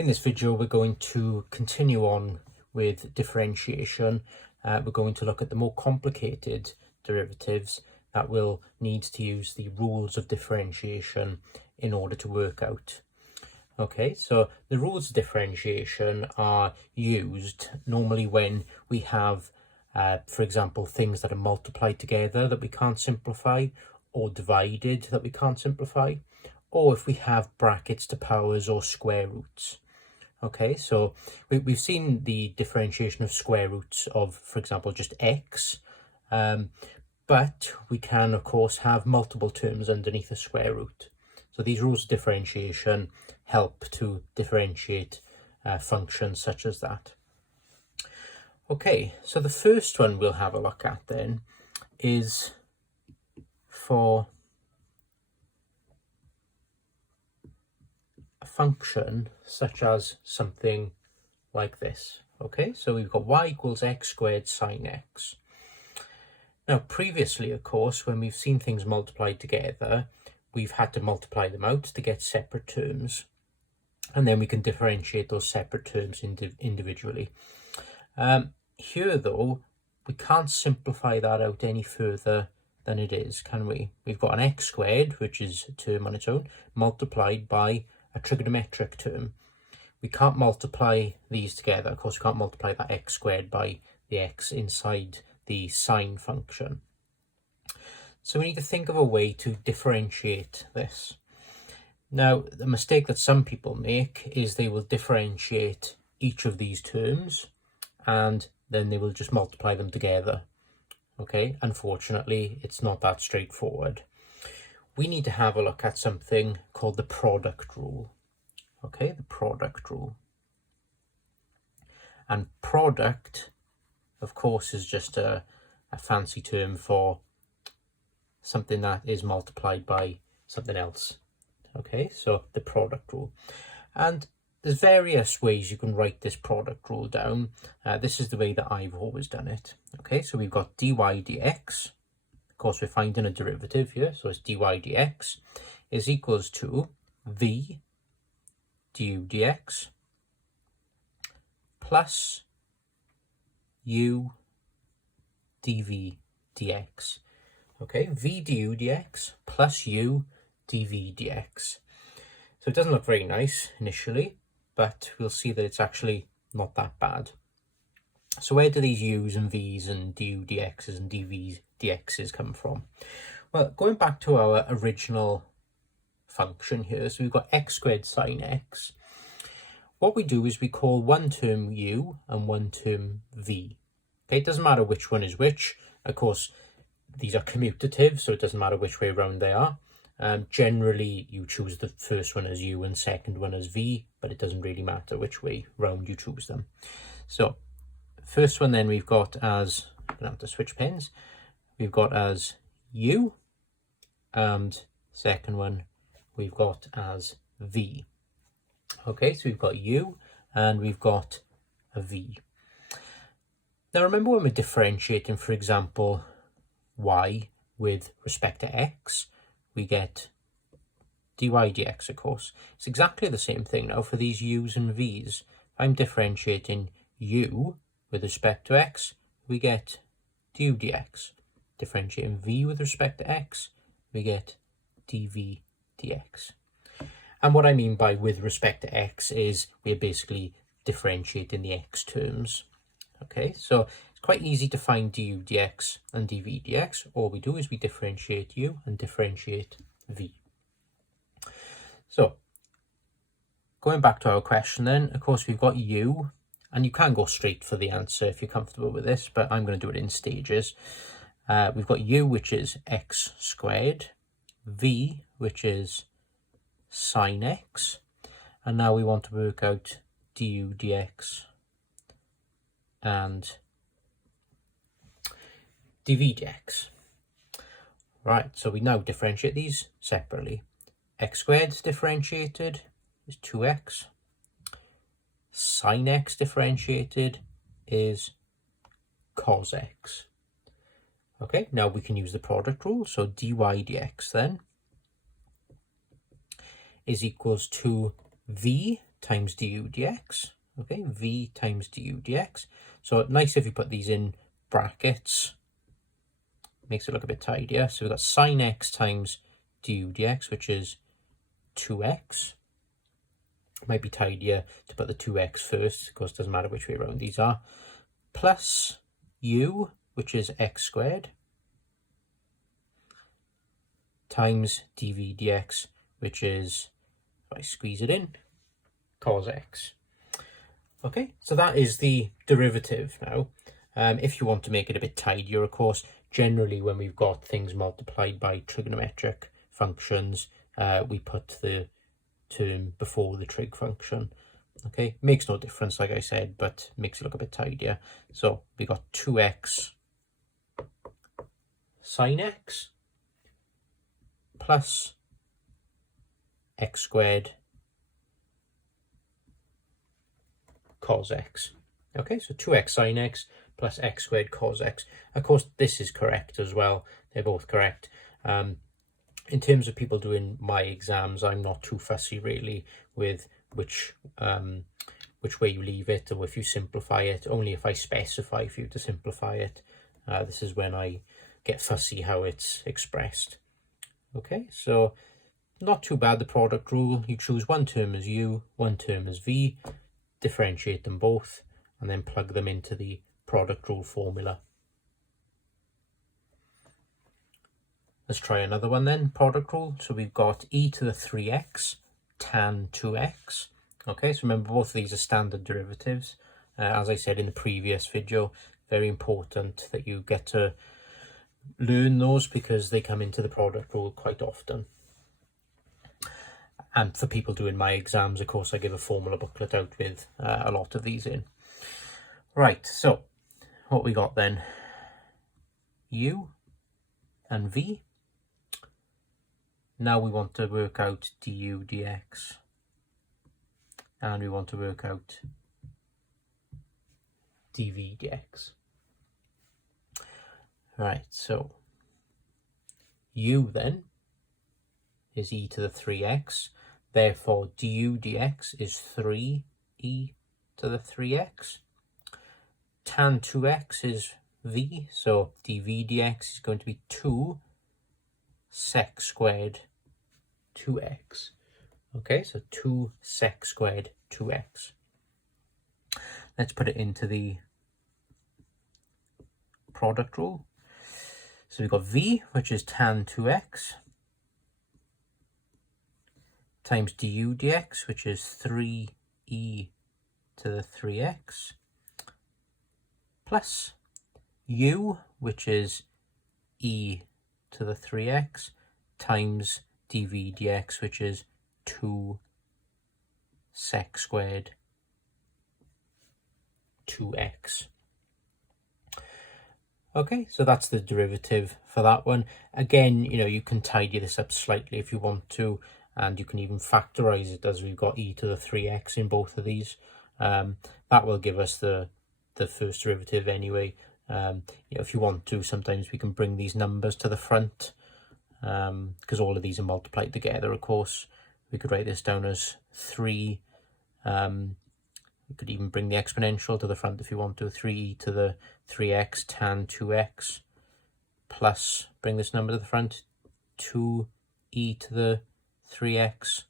In this video, we're going to continue on with differentiation. We're going to look at the more complicated derivatives that will need to use the rules of differentiation in order to work out. Okay, so the rules of differentiation are used normally when we have, for example, things that are multiplied together that we can't simplify, or divided that we can't simplify, or if we have brackets to powers or square roots. Okay, so we've seen the differentiation of square roots of, for example, just x, but we can, of course, have multiple terms underneath a square root. So these rules of differentiation help to differentiate functions such as that. Okay, so the first one we'll have a look at then is for a function such as something like this. Okay, so we've got y equals x squared sine x. Now previously, of course, when we've seen things multiplied together, we've had to multiply them out to get separate terms, and then we can differentiate those separate terms individually. Here though, we can't simplify that out any further than it is, can we? We've got an x squared, which is a term on its own, multiplied by a trigonometric term. We can't multiply these together. Of course, we can't multiply that x squared by the x inside the sine function. So we need to think of a way to differentiate this. Now, the mistake that some people make is they will differentiate each of these terms and then they will just multiply them together. Okay, unfortunately, it's not that straightforward. We need to have a look at something called the product rule. Okay, the product rule. And product, of course, is just a fancy term for something that is multiplied by something else. Okay, so the product rule. And there's various ways you can write this product rule down. This is the way that I've always done it. Okay, so we've got dy dx. Of course, we're finding a derivative here, so it's dy dx is equals to v du dx plus u dv dx. Okay, v du dx plus u dv dx. So it doesn't look very nice initially, but we'll see that it's actually not that bad. So where do these u's and v's and du dx's and dv's dx's come from? Well, going back to our original function here, so we've got x squared sine x. What we do is we call one term u and one term v. Okay, it doesn't matter which one is which. Of course, these are commutative, so it doesn't matter which way around they are. Generally, you choose the first one as u and second one as v, but it doesn't really matter which way round you choose them. So first one then we've got as, I'm going to have to switch pens, we've got as u, and second one we've got as v. Okay, so we've got u and we've got a v. Now remember when we're differentiating, for example, y with respect to x, we get dy dx, of course. It's exactly the same thing now for these u's and v's. If I'm differentiating u with respect to x, we get du dx. Differentiating v with respect to x, we get dv dx. And what I mean by with respect to x is we're basically differentiating the x terms. Okay, so it's quite easy to find du dx and dv dx. All we do is we differentiate u and differentiate v. So going back to our question then, of course, we've got u, and you can go straight for the answer if you're comfortable with this, but I'm going to do it in stages. We've got u, which is x squared, v, which is sine x, and now we want to work out du dx and dv dx. Right, so we now differentiate these separately. X squared differentiated is 2x. Sine x differentiated is cos x. Okay, now we can use the product rule. So dy dx then is equals to v times du dx. Okay, v times du dx. So nice if you put these in brackets, makes it look a bit tidier. So we've got sine x times du dx, which is 2x. It might be tidier to put the 2x first, of course it doesn't matter which way around these are, plus u, which is x squared, times dv dx, which is, if I squeeze it in, cos x. Okay, so that is the derivative now. If you want to make it a bit tidier, of course, generally when we've got things multiplied by trigonometric functions, we put the term before the trig function. Okay, makes no difference, like I said, but makes it look a bit tidier. So we got 2x sine x plus x squared cos x. Okay, so 2x sine x plus x squared cos x. Of course, this is correct as well. They're both correct. In terms of people doing my exams, I'm not too fussy really with which way you leave it or if you simplify it. Only if I specify for you to simplify it, this is when I get fussy how it's expressed. Okay, so not too bad, the product rule. You choose one term as u, one term as v, differentiate them both, and then plug them into the product rule formula. Let's try another one then, product rule. So we've got e to the 3x tan 2x. Okay, so remember both of these are standard derivatives. As I said in the previous video, very important that you get to learn those because they come into the product rule quite often. And for people doing my exams, of course, I give a formula booklet out with a lot of these in. Right, so what we got then? U and v. Now we want to work out du dx. And we want to work out dv dx. Right, so u then is e to the 3x. Therefore, du dx is 3e to the 3x. Tan 2x is v, so dv dx is going to be 2 sec squared 2x. Okay, so 2 sec squared 2x. Let's put it into the product rule. So we've got v, which is tan 2x, times du dx, which is 3e to the 3x, plus u, which is e to the 3x, times dv dx, which is 2 sec squared 2x. Okay, so that's the derivative for that one. Again, you know, you can tidy this up slightly if you want to, and you can even factorize it as we've got e to the 3x in both of these. That will give us the first derivative anyway. You know, if you want to, sometimes we can bring these numbers to the front, because all of these are multiplied together, of course. We could write this down as 3. We could even bring the exponential to the front if you want to, 3e to the 3x tan 2x, plus bring this number to the front, 2e to the 3x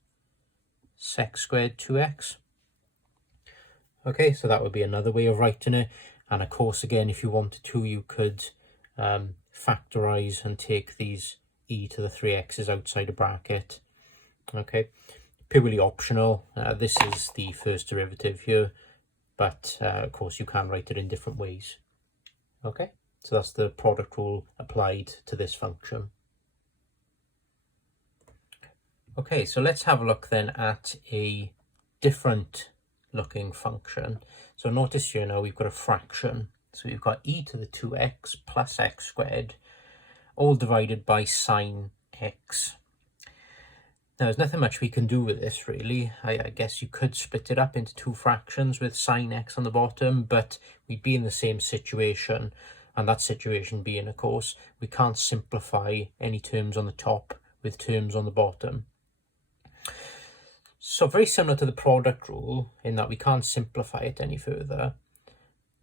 sec squared 2x. Okay, so that would be another way of writing it. And of course, again, if you wanted to, you could factorize and take these e to the 3x's outside a bracket. Okay, purely optional. This is the first derivative here, but of course you can write it in different ways. Okay, so that's the product rule applied to this function. Okay, so let's have a look then at a different looking function. So notice here now we've got a fraction. So we've got e to the 2x plus x squared, all divided by sine x. Now, there's nothing much we can do with this, really. I guess you could split it up into two fractions with sine x on the bottom, but we'd be in the same situation. And that situation being, of course, we can't simplify any terms on the top with terms on the bottom. So very similar to the product rule in that we can't simplify it any further.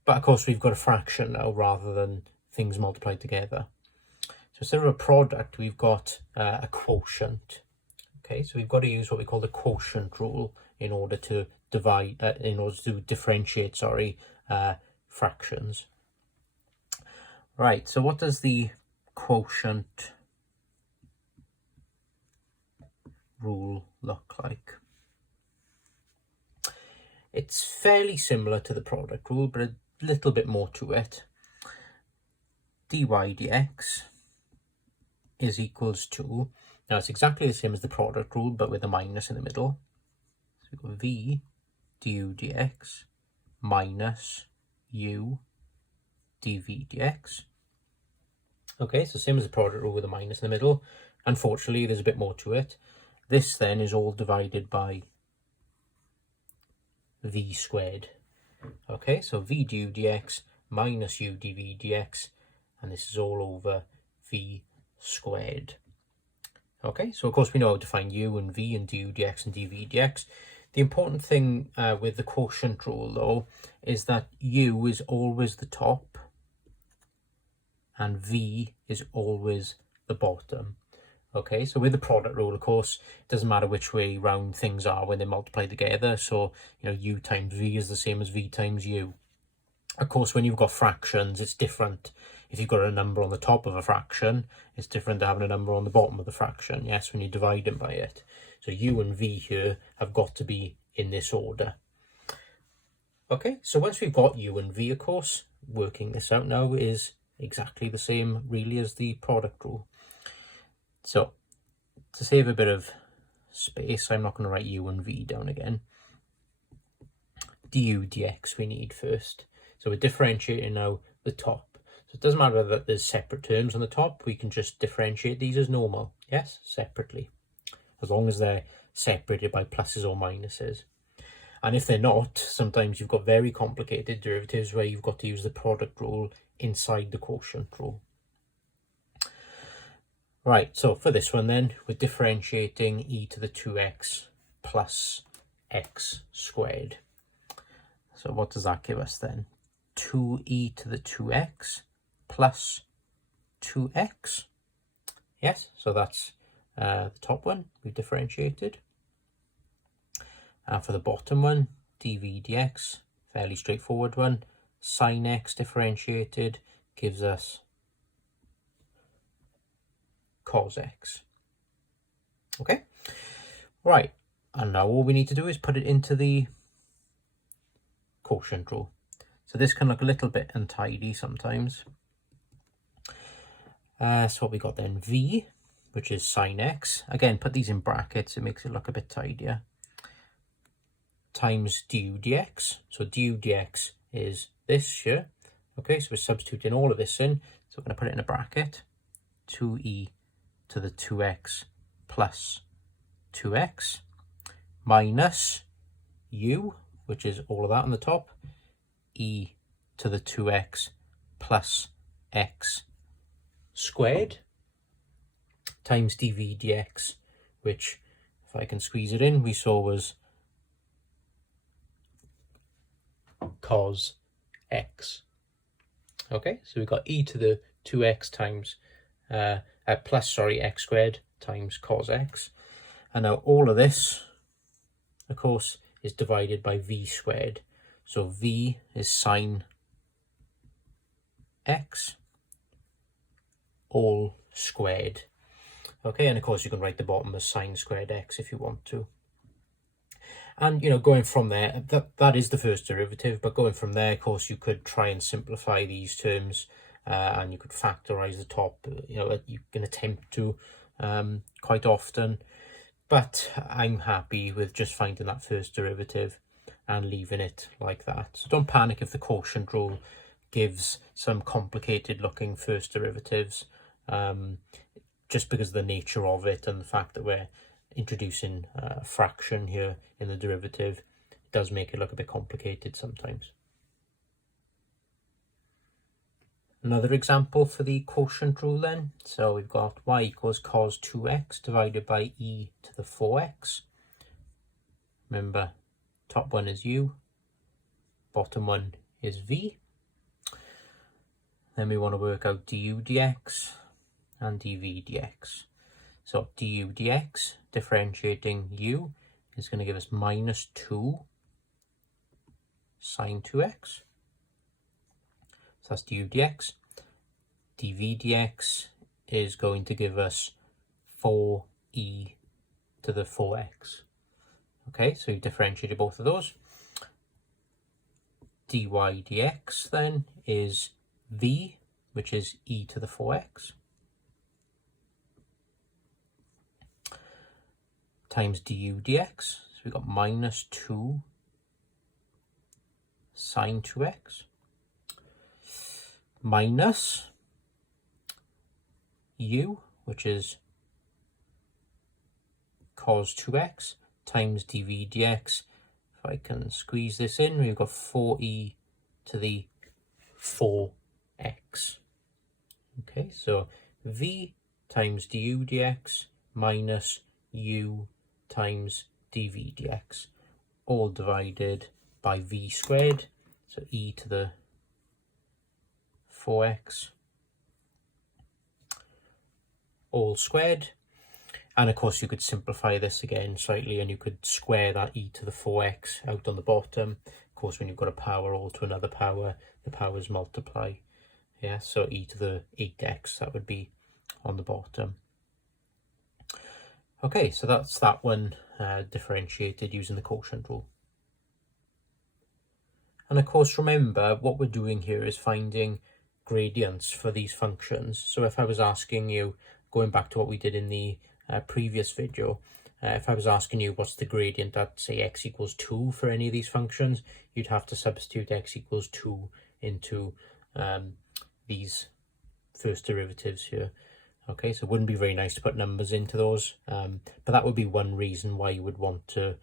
But of course we've got a fraction now rather than things multiplied together. So instead of a product, we've got a quotient. Okay, so we've got to use what we call the quotient rule in order to differentiate, fractions. Right, so what does the quotient rule look like? It's fairly similar to the product rule, but a little bit more to it. dy dx is equals to, now it's exactly the same as the product rule, but with a minus in the middle. So we've got v du dx minus u dv dx. Okay, so same as the product rule with a minus in the middle. Unfortunately, there's a bit more to it. This then is all divided by v squared. Okay, so v du dx minus u dv dx, and this is all over v squared. Okay, so of course we know how to find u and v and du dx and dv dx. The important thing with the quotient rule though is that u is always the top and v is always the bottom. Okay, so with the product rule, of course, it doesn't matter which way round things are when they multiply together. So, you know, u times v is the same as v times u. Of course, when you've got fractions, it's different. If you've got a number on the top of a fraction, it's different to having a number on the bottom of the fraction. Yes, when you're dividing by it. So u and v here have got to be in this order. Okay, so once we've got u and v, of course, working this out now is exactly the same really as the product rule. So to save a bit of space, I'm not going to write u and v down again. Du dx we need first. So we're differentiating now the top. So it doesn't matter that there's separate terms on the top. We can just differentiate these as normal. Yes, separately. As long as they're separated by pluses or minuses. And if they're not, sometimes you've got very complicated derivatives where you've got to use the product rule inside the quotient rule. Right, so for this one then, we're differentiating e to the 2x plus x squared. So what does that give us then? 2e to the 2x plus 2x. Yes, so that's the top one we've differentiated. And for the bottom one, dv dx, fairly straightforward one. Sine x differentiated gives us cos x. Okay, right, and now all we need to do is put it into the quotient rule. So this can look a little bit untidy sometimes. So what we got then, v, which is sine x, again put these in brackets, it makes it look a bit tidier, times du dx. So du dx is this here. Okay, so we're substituting all of this in, so we're going to put it in a bracket. 2e to the 2x plus 2x minus u, which is all of that on the top, e to the 2x plus x squared, times dv dx, which, if I can squeeze it in, we saw was cos x. Okay, so we've got e to the 2x times plus x squared times cos x, and now all of this of course is divided by v squared. So v is sine x all squared. Okay, and of course you can write the bottom as sine squared x if you want to. And, you know, going from there, that is the first derivative, but going from there, of course, you could try and simplify these terms, and you could factorize the top, you know, you can attempt to quite often, but I'm happy with just finding that first derivative and leaving it like that. So don't panic if the quotient rule gives some complicated looking first derivatives, just because of the nature of it and the fact that we're introducing a fraction here in the derivative. It does make it look a bit complicated sometimes. Another example for the quotient rule then. So we've got y equals cos 2x divided by e to the 4x Remember, top one is u, bottom one is v. Then we want to work out du dx and dv dx. So du dx, differentiating u, is going to give us minus 2 sine 2x. So that's du dx. dv dx is going to give us 4e to the 4x. Okay, so we've differentiated both of those. dy dx then is v, which is e to the 4x, times du dx. So we've got minus 2 sine 2x minus u, which is cos 2x, times dv dx. If I can squeeze this in, we've got 4e to the 4x. Okay, so v times du dx minus u times dv dx, all divided by v squared, so e to the 4x, all squared. And of course you could simplify this again slightly, and you could square that e to the 4x out on the bottom. Of course, when you've got a power all to another power, the powers multiply. Yeah, so e to the 8x, that would be on the bottom. Okay, so that's that one differentiated using the quotient rule. And of course, remember, what we're doing here is finding gradients for these functions. So if I was asking you, going back to what we did in the previous video, if I was asking you what's the gradient at, say, x equals 2 for any of these functions, you'd have to substitute x equals 2 into these first derivatives here. Okay, so it wouldn't be very nice to put numbers into those, but that would be one reason why you would want to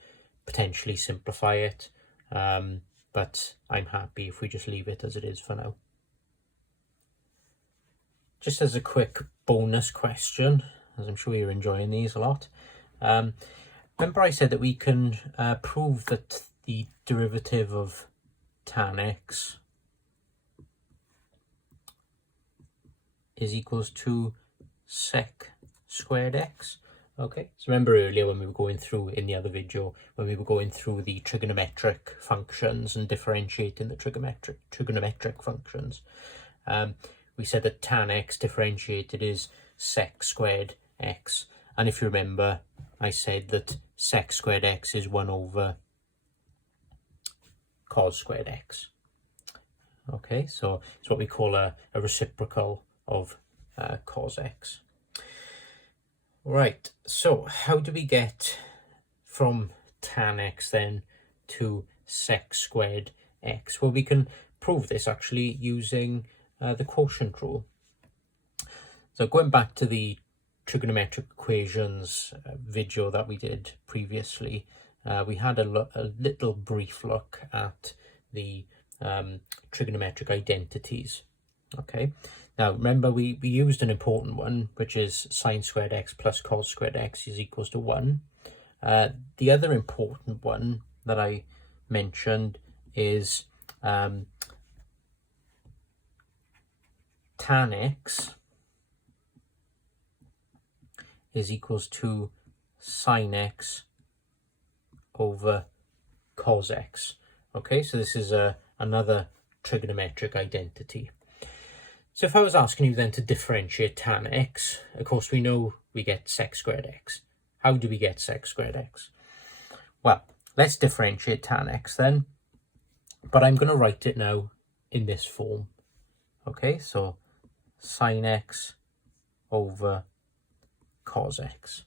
potentially simplify it. But I'm happy if we just leave it as it is for now. Just as a quick bonus question, as I'm sure you're enjoying these a lot. Remember I said that we can prove that the derivative of tan x is equals to sec squared x. Okay, so remember earlier when we were going through in the other video, when we were going through the trigonometric functions and differentiating the trigonometric functions, we said that tan x differentiated is sec squared x. And if you remember, I said that sec squared x is 1 over cos squared x. Okay, so it's what we call a reciprocal of cos x. Right, so how do we get from tan x then to sec squared x? Well, we can prove this actually using the quotient rule. So going back to the trigonometric equations video that we did previously, we had a little brief look at the trigonometric identities. Okay, now remember we used an important one, which is sine squared x plus cos squared x is equals to 1. The other important one that I mentioned is tan x is equals to sine x over cos x. Okay, so this is another trigonometric identity. So if I was asking you then to differentiate tan x, of course we know we get sec squared x. How do we get sec squared x? Well, let's differentiate tan x then, but I'm going to write it now in this form. Okay, so sine x over cos x.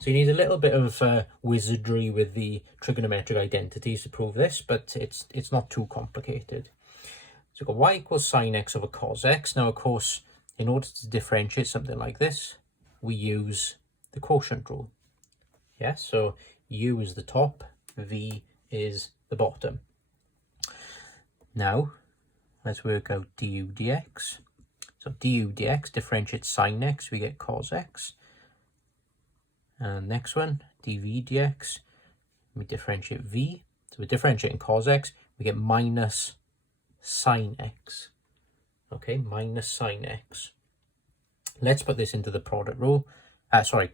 So you need a little bit of wizardry with the trigonometric identities to prove this, but it's not too complicated. So we've got y equals sine x over cos x. Now, of course, in order to differentiate something like this, we use the quotient rule. Yeah, so u is the top, v is the bottom. Now, let's work out du dx. So du dx differentiates sine x, we get cos x. And next one, dv dx, we differentiate v. So we're differentiating cos x, we get minus sine x. Okay, minus sine x. Let's put this into the product rule,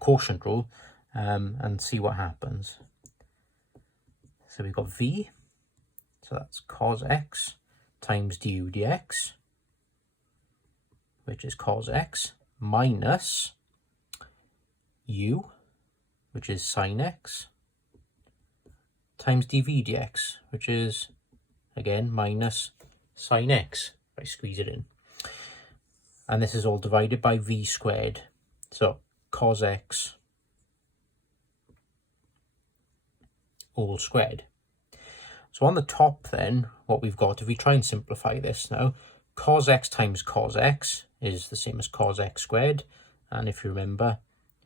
quotient rule, and see what happens. So we've got v, so that's cos x times du dx, which is cos x, minus u, which is sine x, times dv dx, which is, again, minus sine x, if I squeeze it in. And this is all divided by v squared. So cos x all squared. So on the top then, what we've got, if we try and simplify this now, cos x times cos x is the same as cos x squared. And if you remember,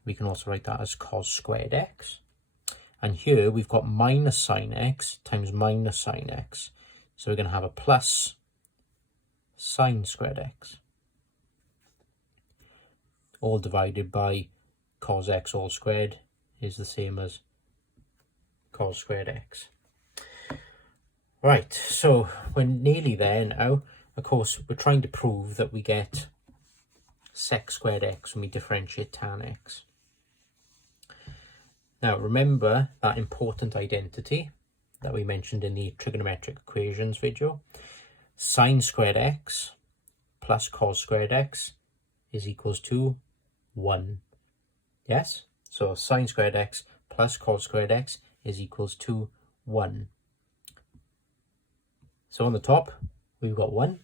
we can also write that as cos squared x. And here we've got minus sine x times minus sine x. So we're going to have a plus sine squared x, all divided by cos x all squared is the same as cos squared x. Right, so we're nearly there now. Of course, we're trying to prove that we get sec squared x when we differentiate tan x. Now, remember that important identity that we mentioned in the trigonometric equations video. Sine squared x plus cos squared x is equals to 1. Yes? So sine squared x plus cos squared x is equals to 1. So on the top, we've got 1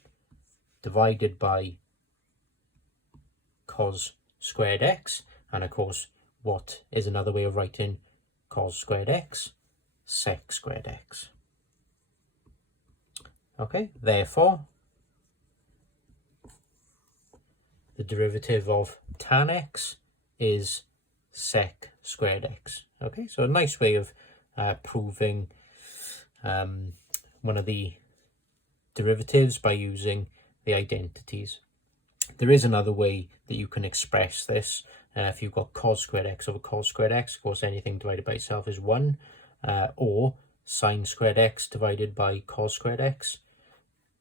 divided by cos squared x. And of course, what is another way of writing cos squared x? Sec squared x. Okay, therefore, the derivative of tan x is sec squared x. Okay, so a nice way of proving one of the derivatives by using the identities. There is another way that you can express this. If you've got cos squared x over cos squared x, of course anything divided by itself is 1, or sine squared x divided by cos squared x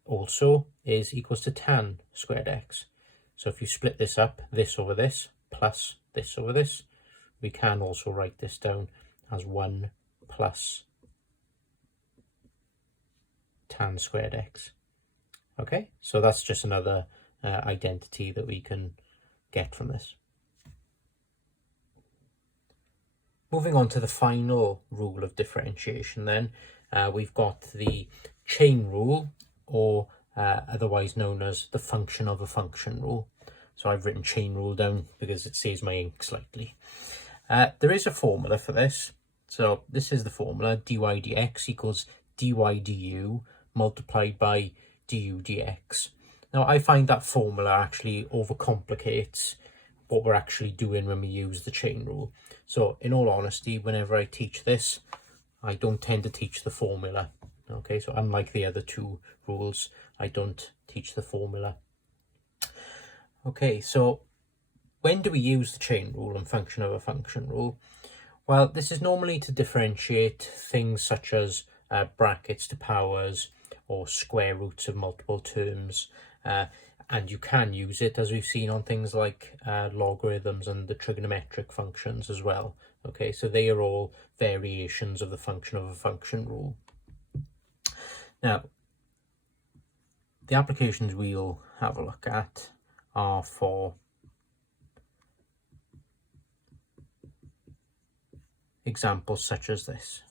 also is equals to tan squared x. So if you split this up, this over this, plus this over this, we can also write this down as 1 plus tan squared x. Okay, so that's just another identity that we can get from this. Moving on to the final rule of differentiation then, we've got the chain rule, or otherwise known as the function of a function rule. So I've written chain rule down because it saves my ink slightly. There is a formula for this. So this is the formula: dy dx equals dy du multiplied by du dx. Now I find that formula actually overcomplicates what we're actually doing when we use the chain rule. So in all honesty, whenever I teach this, I don't tend to teach the formula. Okay, so unlike the other two rules, I don't teach the formula. Okay, so when do we use the chain rule and function of a function rule? Well, this is normally to differentiate things such as brackets to powers or square roots of multiple terms. And you can use it, as we've seen, on things like logarithms and the trigonometric functions as well. Okay, so they are all variations of the function of a function rule. Now, the applications we'll have a look at are for examples such as this.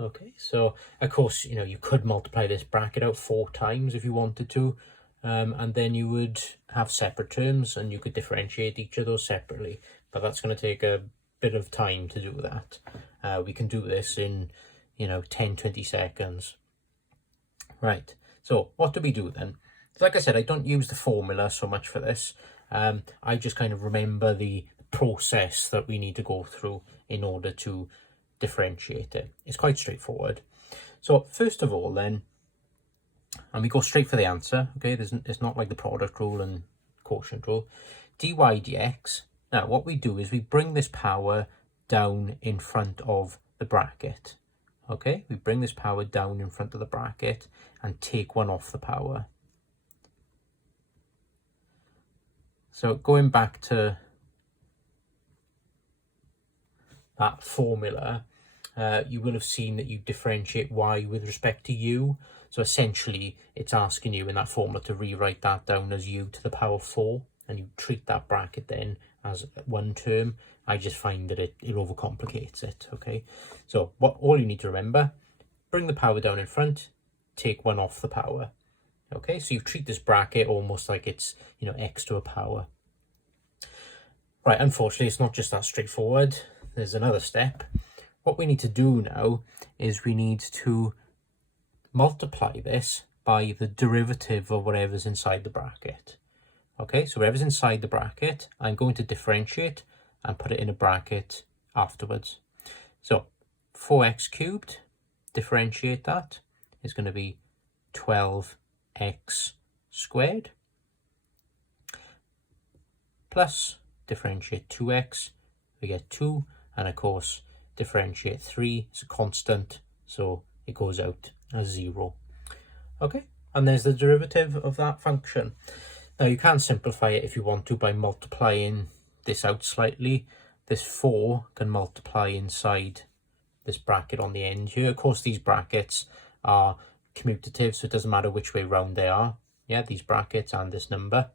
Okay, so of course, you could multiply this bracket out 4 times if you wanted to, and then you would have separate terms and you could differentiate each of those separately, but that's going to take a bit of time to do that. We can do this in 10-20 seconds. Right, so what do we do then? Like I said, I don't use the formula so much for this. I just kind of remember the process that we need to go through in order to differentiate it. It's quite straightforward. So first of all then, and we go straight for the answer, okay, it's not like the product rule and quotient rule. Dy dx, now what we do is we bring this power down in front of the bracket. Okay, we bring this power down in front of the bracket and take one off the power. So going back to that formula, you will have seen that you differentiate y with respect to u. So essentially, it's asking you in that formula to rewrite that down as u to the power 4, and you treat that bracket then as one term. I just find that it overcomplicates it, okay? So all you need to remember, bring the power down in front, take one off the power. Okay, so you treat this bracket almost like it's, x to a power. Right, unfortunately, it's not just that straightforward. There's another step. What we need to do now is we need to multiply this by the derivative of whatever's inside the bracket. Okay, so whatever's inside the bracket, I'm going to differentiate and put it in a bracket afterwards. So 4x cubed, differentiate that, is going to be 12x squared, plus differentiate 2x, we get 2, and of course differentiate 3, it's a constant, so it goes out as 0. Okay, and there's the derivative of that function. Now you can simplify it if you want to by multiplying this out slightly. This 4 can multiply inside this bracket on the end here. Of course, these brackets are commutative, so it doesn't matter which way round they are. Yeah, these brackets and this number.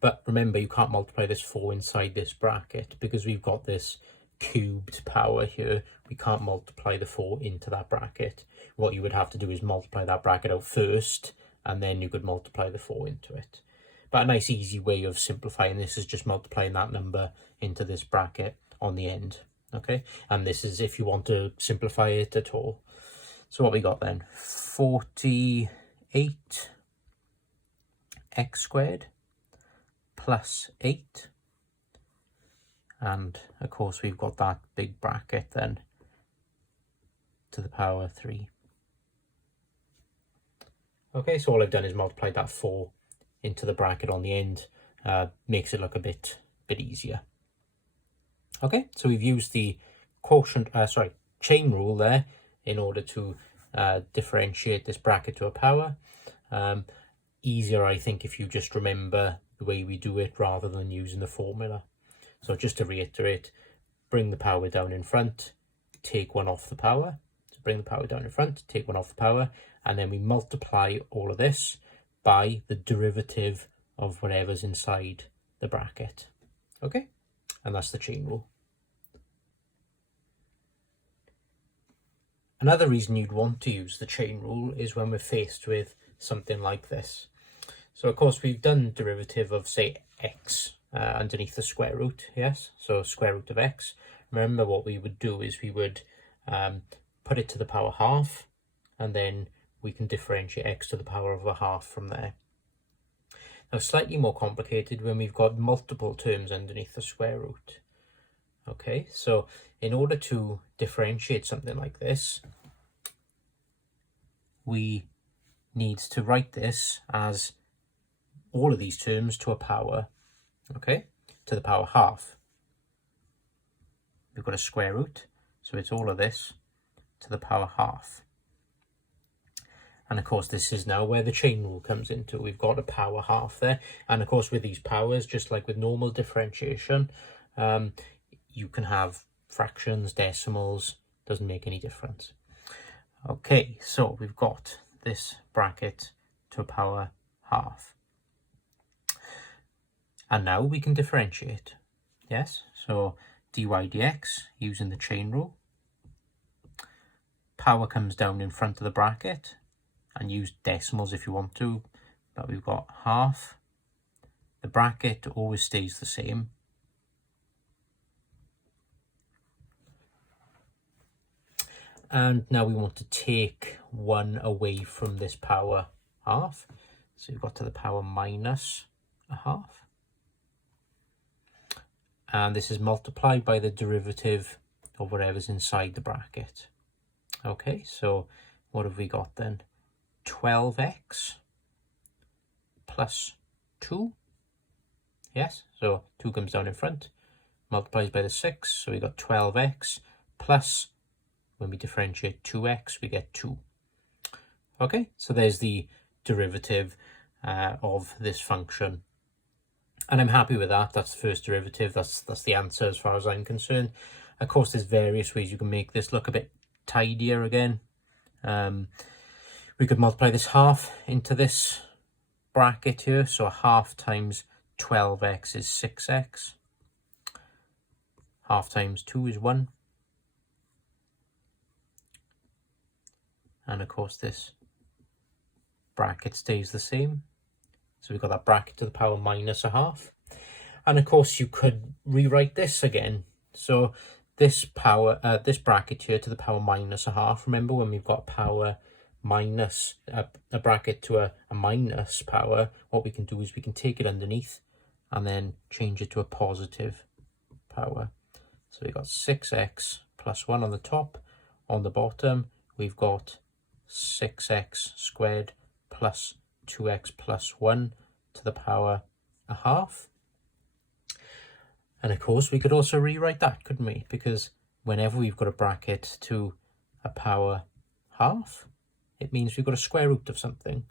But remember, you can't multiply this 4 inside this bracket because we've got this cubed power here. We can't multiply the 4 into that bracket. What you would have to do is multiply that bracket out first, and then you could multiply the 4 into it. But a nice easy way of simplifying this is just multiplying that number into this bracket on the end. Okay, and this is if you want to simplify it at all. So what we got then? 48x squared plus 8. And of course we've got that big bracket then to the power 3. Okay, so all I've done is multiplied that 4 into the bracket on the end. Makes it look a bit easier. Okay, so we've used the chain rule there in order to differentiate this bracket to a power. Easier, I think, if you just remember the way we do it rather than using the formula. So just to reiterate, bring the power down in front, take one off the power. So bring the power down in front, take one off the power, and then we multiply all of this by the derivative of whatever's inside the bracket. Okay, and that's the chain rule. Another reason you'd want to use the chain rule is when we're faced with something like this. So of course we've done derivative of, say, x underneath the square root, yes? So square root of x. Remember what we would do is we would put it to the power half, and then we can differentiate x to the power of a half from there. Now slightly more complicated when we've got multiple terms underneath the square root. Okay, so in order to differentiate something like this, we need to write this as all of these terms to a power, okay, to the power half. We've got a square root, so it's all of this to the power half. And of course, this is now where the chain rule comes into. We've got a power half there. And of course, with these powers, just like with normal differentiation, you can have fractions, decimals, doesn't make any difference. Okay, so we've got this bracket to a power half. And now we can differentiate. Yes, so dy dx using the chain rule. Power comes down in front of the bracket, and use decimals if you want to, but we've got half. The bracket always stays the same. And now we want to take 1 away from this power half. So we've got to the power minus a half. And this is multiplied by the derivative of whatever's inside the bracket. Okay, so what have we got then? 12x plus 2. Yes, so 2 comes down in front, multiplies by the 6, so we got 12x, plus, when we differentiate 2x, we get 2. Okay, so there's the derivative of this function. And I'm happy with that. That's the first derivative. That's the answer as far as I'm concerned. Of course, there's various ways you can make this look a bit tidier again. We could multiply this half into this bracket here. So a half times 12x is 6x. Half times 2 is 1. And of course, this bracket stays the same. So we've got that bracket to the power minus a half. And of course, you could rewrite this again. So this bracket here to the power minus a half. Remember, when we've got power minus a bracket to a minus power, what we can do is we can take it underneath and then change it to a positive power. So we've got 6x plus 1 on the top. On the bottom, we've got 6x squared plus 2x plus 1 to the power a half. And of course, we could also rewrite that, couldn't we? Because whenever we've got a bracket to a power half, it means we've got a square root of something.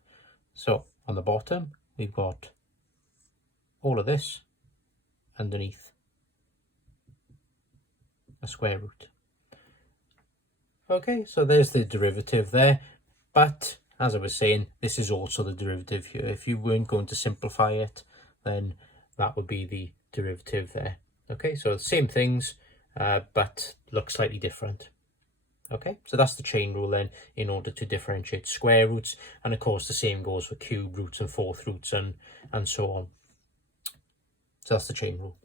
So on the bottom, we've got all of this underneath a square root. Okay, so there's the derivative there. But as I was saying, this is also the derivative here. If you weren't going to simplify it, then that would be the derivative there. Okay, so same things, but look slightly different. Okay, so that's the chain rule then, in order to differentiate square roots. And of course, the same goes for cube roots and fourth roots and so on. So that's the chain rule.